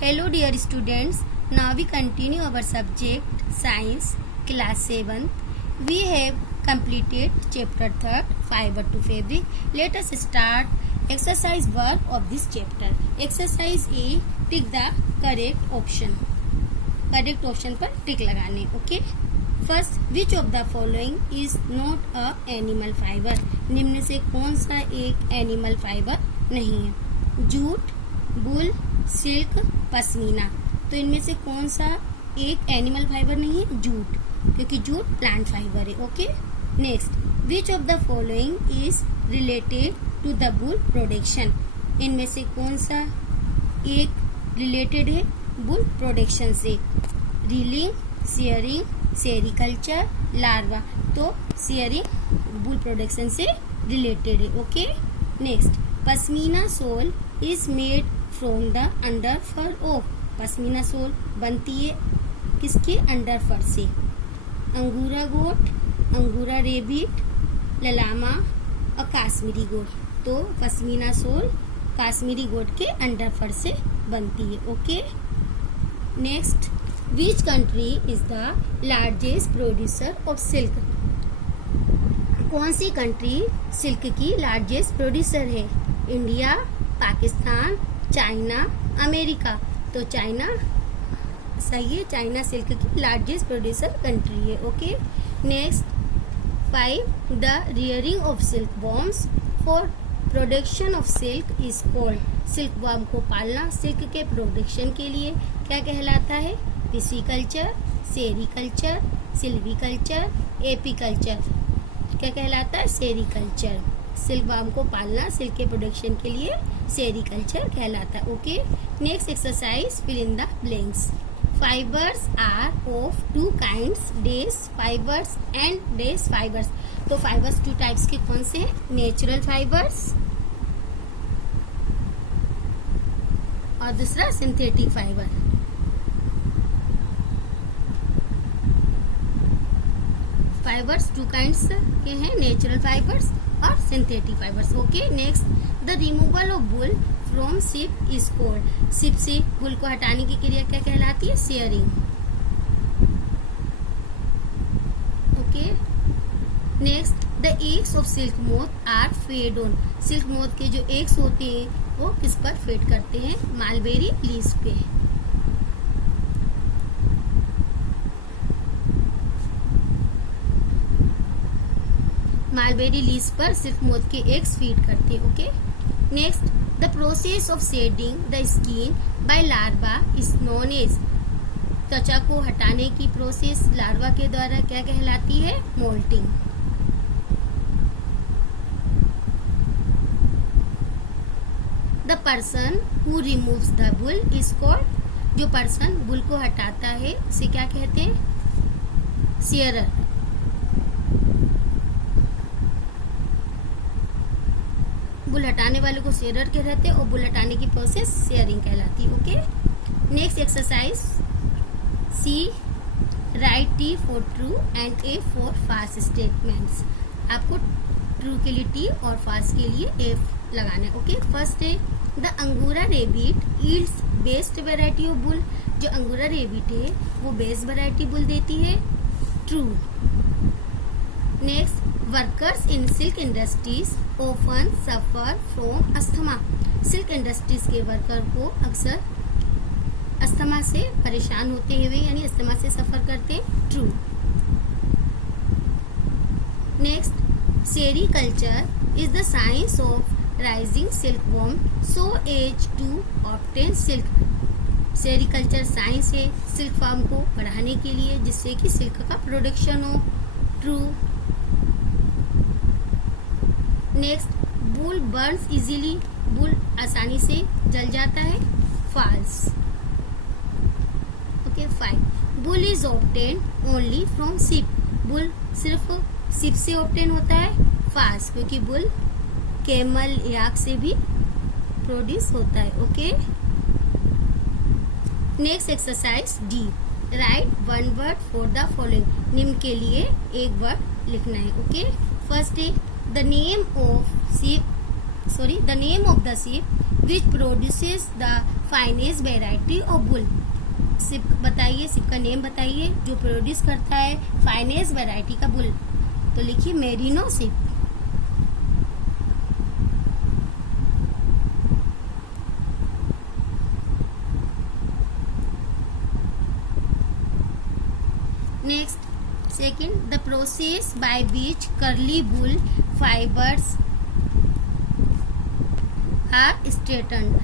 Hello dear students, now we continue our subject Science class 7. We have completed chapter 3 Fiber to Fabric. Let us start exercise work of this chapter. Exercise A, tick the correct option. Correct option पर टिक लगाने. Okay. First, which of the following is not a animal fibre. निम्न से कौन सा एक animal fibre नहीं है. Jute, वूल, silk, pashmina. तो इनमें से कौन सा एक एनिमल फाइबर नहीं है. जूट, क्योंकि जूट प्लांट फाइबर है. Okay. Next, which of the following is related to the wool production. इनमें से कौन सा एक रिलेटेड है वूल प्रोडक्शन से. Reeling, shearing, sericulture, larva. तो शेयरिंग वूल प्रोडक्शन से रिलेटेड है. Okay. Next, pashmina shawl is made from the under fur of. Pashmina shawl बनती है किसके. अंडर फर से. अंगूरा गोट, अंगूरा रेबिट, ललामा और काश्मीरी गोट. तो पश्मीना सोल काश्मीरी गोट के अंडर फर से बनती है. Okay. Next, which country is the largest producer of silk. कौन सी कंट्री सिल्क की लार्जेस्ट प्रोड्यूसर है. India, Pakistan, China, America. तो चाइना सही है. चाइना सिल्क की लार्जेस्ट प्रोड्यूसर कंट्री है. Okay. Next, 5, the rearing of silk worms for production of silk is called. Silk worm को पालना सिल्क के प्रोडक्शन के लिए क्या कहलाता है. Pisciculture, sericulture, silviculture, apiculture. क्या कहलाता है. सेरिकल्चर. सिल्क वॉर्म को पालना सिल्क के प्रोडक्शन के लिए सेरिकल्चर कहलाता है. Okay. Next exercise, fill in the blanks. Fibres are of two kinds, these fibres and these fibres. तो फाइबर्स टू टाइप्स के कौन से हैं. नेचुरल फाइबर्स और दूसरा synthetic fibre. Fibres two kinds के हैं, नेचुरल फाइबर्स और synthetic fibres. Okay. Next, the removal of wool from sheep is called. Sheep से वूल को हटाने की क्रिया क्या कहलाती है. Shearing. Okay. Next, the eggs of silk moth are fed on. Silk moth के जो एग्स होते हैं वो किस पर फेड करते हैं. मालबेरी लीव्स पे. मालबेरी लीव्स पर सिल्क मोथ के एग्स फीड करते हैं. Okay. Next, the process of shedding the skin by larva is known as. त्वचा को हटाने की प्रोसेस लार्वा के द्वारा क्या कहलाती है. Moulting. The person who removes the wool is called. जो पर्सन वूल को हटाता है उसे क्या कहते हैं. शेयरर. वूल हटाने वाले को शेयरर कहते हैं और वूल हटाने की प्रोसेस शेयरिंग कहलाती है. Okay. Next exercise, C, write T for true and A for false statements. आपको ट्रू के लिए टी और फाल्स के लिए ए लगाना है. ओके. फर्स्ट है, द अंगूरा rebate yields best variety of wool. जो अंगूरा रेबिट है वो बेस्ट वेराइटी वूल देती है. True. Next, workers in silk industries often suffer from asthma. Silk industries के वर्कर को अक्सर अस्थमा से परेशान होते हुए यानी अस्थमा से सफर करते. True. Next, sericulture is the science of raising silk worm so as to obtain silk. Sericulture science है सिल्क वॉर्म को बढ़ाने के लिए जिससे कि सिल्क का प्रोडक्शन हो. True. Next, wool burns easily. Wool आसानी से जल जाता है. False. Okay. 5, wool is obtain only from sheep. Wool सिर्फ शिप से ऑब्टेन होता है. फॉल्स, क्योंकि वूल कैमल याक से भी प्रोड्यूस होता है. Okay. Next exercise, D, write one word for the following. निम्न के लिए एक वर्ड लिखना है. ओके. फर्स्ट है, the name of the ship which produces the finest variety of wool. Sheep बताइए, सिप का नेम बताइए जो प्रोड्यूस करता है फाइनेस्ट वेराइटी का वुल। तो लिखिए merino sheep. Next second, the process by which curly wool fibres are straightened.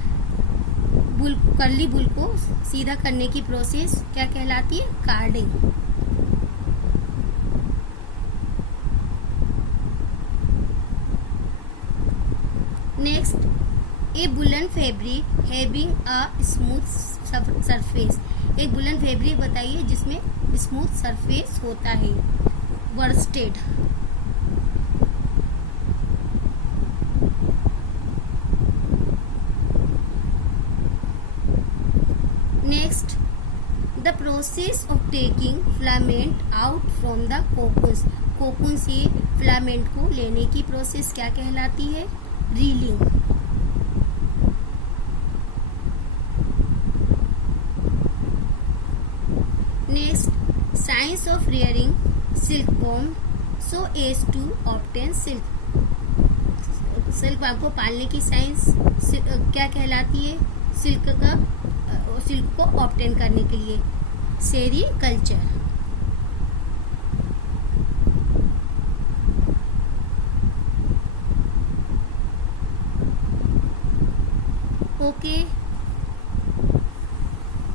Curly wool को सीधा करने की प्रोसेस क्या कहलाती है? Carding. Next, a woollen fabric having a smooth surface. एक वुलन फैब्रिक बताइए जिसमें स्मूथ सरफेस होता है। Worsted. Next, the process of taking filament out from the cocoon. Cocoon से फिलामेंट को लेने की प्रोसेस क्या कहलाती है? Reeling. Next, science of rearing silkworm so as to obtain silk। Silk को पालने की साइंस क्या कहलाती है? सिल्क को ऑब्टेन करने के लिए सेरीकल्चर। ओके।